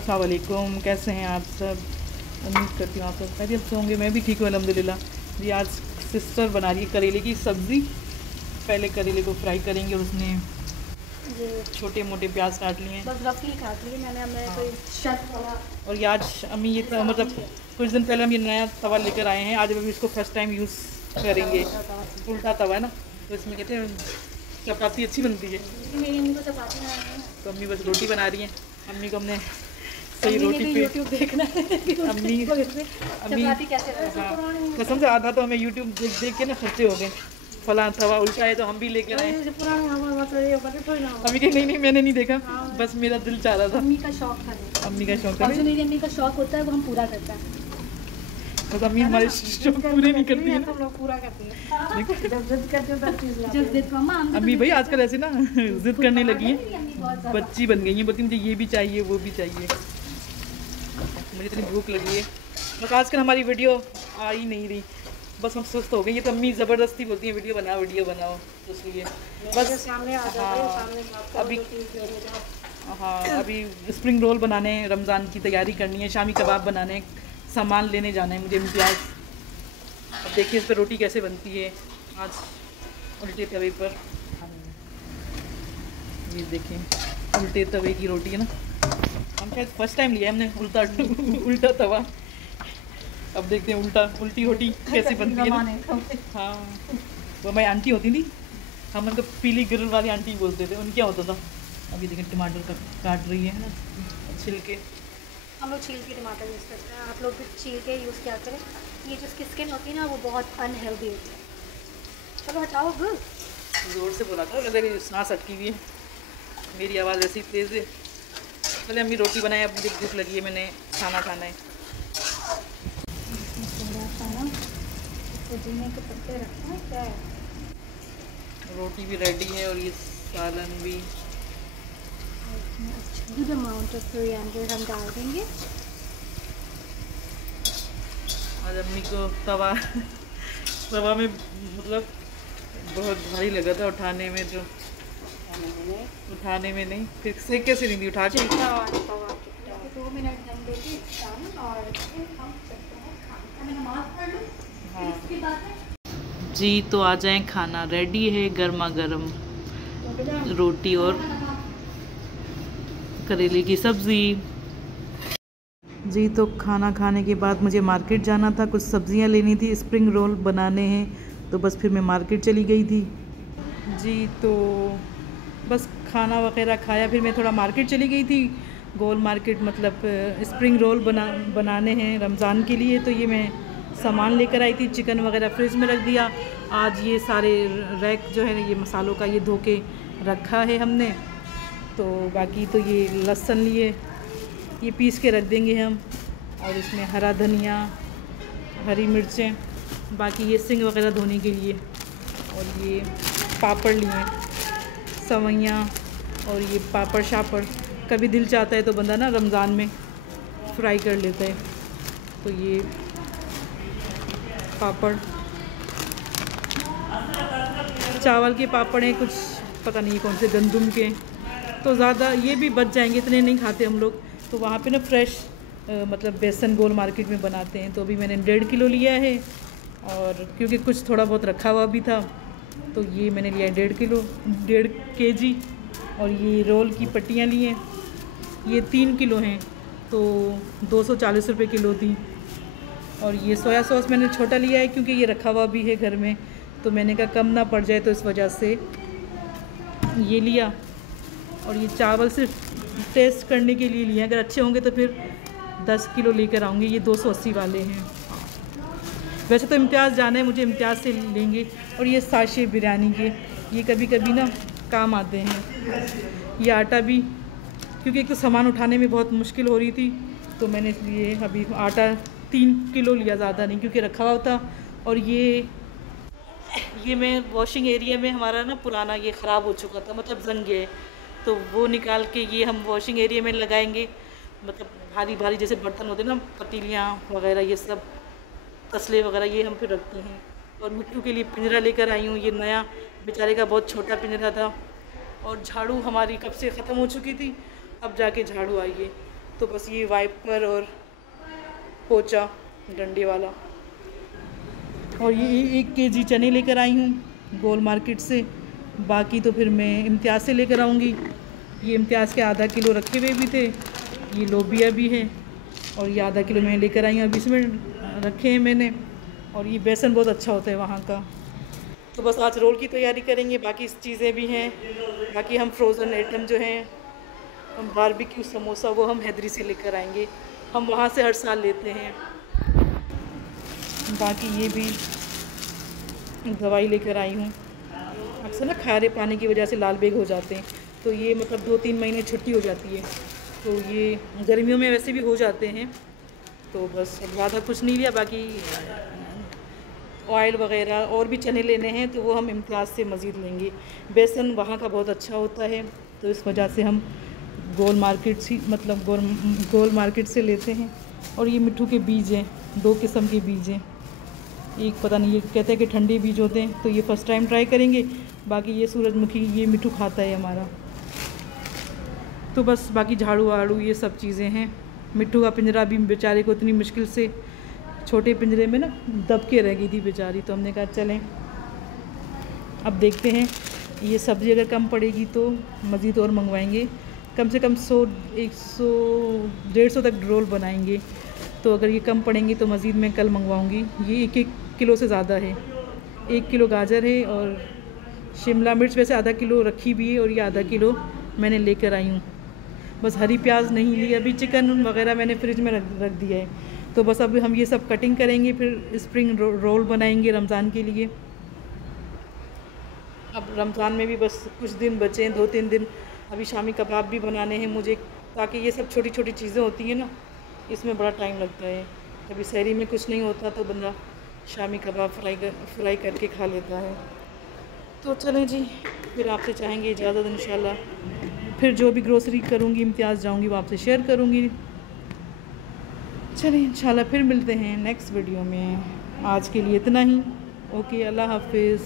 अस्सलाम वालेकुम, कैसे हैं आप सब। उम्मीद करती हूँ आप सब खैरियत से होंगे। मैं भी ठीक हूँ अल्हम्दुलिल्लाह। जी आज सिस्टर बना रही है करेले की सब्ज़ी। पहले करेले को फ्राई करेंगे और उसमें छोटे मोटे प्याज काट लिए हैं, बस रफली काट लिए मैंने। हमें कोई शेफ वाला। और ये आज अम्मी ये मतलब कुछ दिन पहले हम ये नया तवा लेकर आए हैं। आज अभी इसको फर्स्ट टाइम यूज़ करेंगे। उल्टा तवा है ना, तो इसमें कहते हैं चपाती अच्छी बनती है। मेरी अम्मी को चपाती बनानी है, तो अम्मी बस रोटी बना रही हैं। अम्मी को हमने सही रोटी पे यूट्यूब देखना है अम्मी चपाती कैसे बनाते हैं। हाँ, कसम से आधा तो हमें यूट्यूब देख देख के ना खर्चे हो गए। फलां तवा उल्टा है तो हम भी लेके आए। अम्मी के नहीं मैंने नहीं देखा, बस मेरा दिल चाह रहा था। अम्मी का शौक था, अम्मी का शौक था। और जो मेरी अम्मी का शौक होता है वो हम पूरा करते हैं। बस अम्मी हमारे शौक पूरे नहीं करती है ना। हम लोग पूरा करते हैं। जब जिद करते हैं तब चीज़ लाते हैं। जब जिद मम्मा अम्मी भाई आजकल ऐसे ना जिद करने लगी है, बच्ची बन गई है। बोलती मुझे ये भी चाहिए वो भी चाहिए। मुझे इतनी भूख लगी है, बस आजकल हमारी वीडियो आ ही नहीं रही। बस हम सुस्त हो गए। ये तो अम्मी ज़बरदस्ती बोलती हैं वीडियो बनाओ, तो इसलिए बस सामने आ जाते हैं। अभी अभी स्प्रिंग रोल बनाने हैं, रमज़ान की तैयारी करनी है, शामी कबाब बनाने हैं, सामान लेने जाना है मुझे इम्तियाज़। अब देखिए इस पर रोटी कैसे बनती है आज उल्टे तवे पर। ये देखें उल्टे तवे की रोटी है ना, हम शायद फर्स्ट टाइम लिया है हमने उल्टा तवा। अब देखते हैं उल्टी रोटी कैसे बनती है ना। हाँ, वो हमारी आंटी होती थी, हम उनको पीली गिरल वाली आंटी बोलते थे। उनके क्या होता था। अभी देखें टमाटर का काट रही है ना छिलके। हम लोग छील के टमाटर यूज़ करते हैं, आप लोग भी छील के यूज़ क्या करें। ये जो इसकी स्किन होती है ना वो बहुत अनहेल्दी होती है। चलो हटाओ गुल। ज़ोर से बोला था, कहते सांस अटकी हुई है। मेरी आवाज़ ऐसी तेज़ है। पहले अम्मी रोटी बनाए, अब मुझे भूख लगी है, मैंने खाना खाना है। पुदीने के पत्ते रखना है क्या है। रोटी भी रेडी है और ये सालन भी। गुड अमाउंट ऑफ कोरिएंडर हम डाल देंगे। आज अम्मी को तवा में मतलब बहुत भारी लगा था उठाने में, जो उठाने में नहीं, फिर से कैसे नहीं उठा के 2 मिनट दम देके और हम चलते हैं खाना। मैं नमाज पढ़ लूँ इसके बाद। जी तो आ जाएं, खाना रेडी है, गर्मा गर्म रोटी और करेले की सब्ज़ी। जी तो खाना खाने के बाद मुझे मार्केट जाना था, कुछ सब्ज़ियां लेनी थी, स्प्रिंग रोल बनाने हैं, तो बस फिर मैं मार्केट चली गई थी। जी तो बस खाना वगैरह खाया, फिर मैं थोड़ा मार्केट चली गई थी, गोल मार्केट। मतलब स्प्रिंग रोल बनाने हैं रमज़ान के लिए, तो ये मैं सामान लेकर आई थी। चिकन वगैरह फ्रिज में रख दिया। आज ये सारे रैक जो है ये मसालों का ये धो के रखा है हमने। तो बाकी तो ये लहसुन लिए, ये पीस के रख देंगे हम, और इसमें हरा धनिया, हरी मिर्चें, बाकी ये सिंग वगैरह धोने के लिए, और ये पापड़ लिए, सवैयाँ, और ये पापड़ शापड़। कभी दिल चाहता है तो बंदा ना रमज़ान में फ्राई कर लेता है। तो ये पापड़, चावल के पापड़ हैं, कुछ पता नहीं कौन से गंदुम के, तो ज़्यादा ये भी बच जाएंगे, इतने नहीं खाते हम लोग। तो वहाँ पे ना फ्रेश मतलब बेसन गोल मार्केट में बनाते हैं, तो अभी मैंने 1.5 किलो लिया है, और क्योंकि कुछ थोड़ा बहुत रखा हुआ भी था, तो ये मैंने लिया 1.5 kg। और ये रोल की पट्टियाँ ली हैं, ये 3 किलो हैं, तो 240 रुपये किलो थी। और ये सोया सॉस मैंने छोटा लिया है, क्योंकि ये रखा हुआ भी है घर में, तो मैंने कहा कम ना पड़ जाए, तो इस वजह से ये लिया। और ये चावल सिर्फ टेस्ट करने के लिए लिए, अगर अच्छे होंगे तो फिर 10 किलो लेकर आऊँगी। ये 280 वाले हैं। वैसे तो इम्तियाज़ जाना है मुझे, इम्तियाज़ से लेंगे। और ये साशे बिरयानी के, ये कभी कभी ना काम आते हैं। ये आटा भी, क्योंकि एक तो सामान उठाने में बहुत मुश्किल हो रही थी, तो मैंने इसलिए अभी आटा 3 किलो लिया, ज़्यादा नहीं, क्योंकि रखा हुआ था। और ये मैं वॉशिंग एरिया में हमारा ना पुराना ये ख़राब हो चुका था, मतलब जंग है, तो वो निकाल के ये हम वॉशिंग एरिया में लगाएंगे। मतलब भारी भारी जैसे बर्तन होते हैं ना, पतीलियाँ वगैरह, ये सब तसले वगैरह, ये हम फिर रखते हैं। और मिट्टू के लिए पिंजरा लेकर आई हूँ, ये नया, बेचारे का बहुत छोटा पिंजरा था। और झाड़ू हमारी कब से ख़त्म हो चुकी थी, अब जाके झाड़ू आई है, तो बस ये वाइपर और पोचा डंडे वाला, और ये 1 केजी चने लेकर आई हूँ गोल मार्केट से। बाकी तो फिर मैं इम्तियाज़ से लेकर आऊँगी। ये इम्तियाज़ के आधा किलो रखे हुए भी थे, ये लोबिया भी है, और ये आधा किलो मैं लेकर आई हूँ, अभी इसमें रखे हैं मैंने। और ये बेसन बहुत अच्छा होता है वहाँ का। तो बस आज रोल की तैयारी करेंगे, बाकी चीज़ें भी हैं। बाकी हम फ्रोज़न आइटम जो हैं, हम बारबेक्यू समोसा वो हम हैदरी से लेकर आएंगे, हम वहाँ से हर साल लेते हैं। बाकी ये भी दवाई लेकर आई हूँ। अक्सर ना खारे पानी की वजह से लाल बेग हो जाते हैं, तो ये मतलब 2-3 महीने छुट्टी हो जाती है, तो ये गर्मियों में वैसे भी हो जाते हैं। तो बस ज़्यादा कुछ नहीं लिया, बाकी ऑयल वगैरह और भी चने लेने हैं, तो वो हम इम्तियाज़ से मज़ीद लेंगे। बेसन वहाँ का बहुत अच्छा होता है, तो इस वजह से हम गोल मार्केट से लेते हैं। और ये मिट्ठू के बीज हैं, 2 किस्म के बीज हैं। एक पता नहीं, ये कहते हैं कि ठंडे बीज होते हैं, तो ये फ़र्स्ट टाइम ट्राई करेंगे। बाकी ये सूरजमुखी, ये मिट्ठू खाता है हमारा। तो बस बाकी झाड़ू वाड़ू ये सब चीज़ें हैं। मिट्ठू का पिंजरा भी बेचारे को इतनी मुश्किल से छोटे पिंजरे में ना दब के रह गई थी बेचारी, तो हमने कहा चलें अब देखते हैं। ये सब्ज़ी अगर कम पड़ेगी तो मज़ीद और मंगवाएंगे, कम से कम 100-150 तक रोल बनाएंगे। तो अगर ये कम पड़ेंगी तो मज़ीद मैं कल मंगवाऊंगी। ये 1-1 किलो से ज़्यादा है। 1 किलो गाजर है, और शिमला मिर्च वैसे आधा किलो रखी भी है, और ये आधा किलो मैंने लेकर आई हूँ। बस हरी प्याज नहीं ली, अभी चिकन वगैरह मैंने फ्रिज में रख दिया है। तो बस अभी हम ये सब कटिंग करेंगे, फिर स्प्रिंग रोल बनाएंगे रमज़ान के लिए। अब रमज़ान में भी बस कुछ दिन बचे हैं, 2-3 दिन। अभी शामी कबाब भी बनाने हैं मुझे, ताकि ये सब छोटी छोटी चीज़ें होती हैं ना, इसमें बड़ा टाइम लगता है। कभी सहरी में कुछ नहीं होता तो बंदा शामी कबाब फ्राई करके खा लेता है। तो चलें जी, फिर आपसे चाहेंगे इजाज़त इंशाल्लाह। फिर जो भी ग्रोसरी करूँगी, इम्तियाज़ जाऊँगी, वो आपसे शेयर करूँगी। चलिए इंशाल्लाह फिर मिलते हैं नेक्स्ट वीडियो में। आज के लिए इतना ही। ओके, अल्लाह हाफिज़।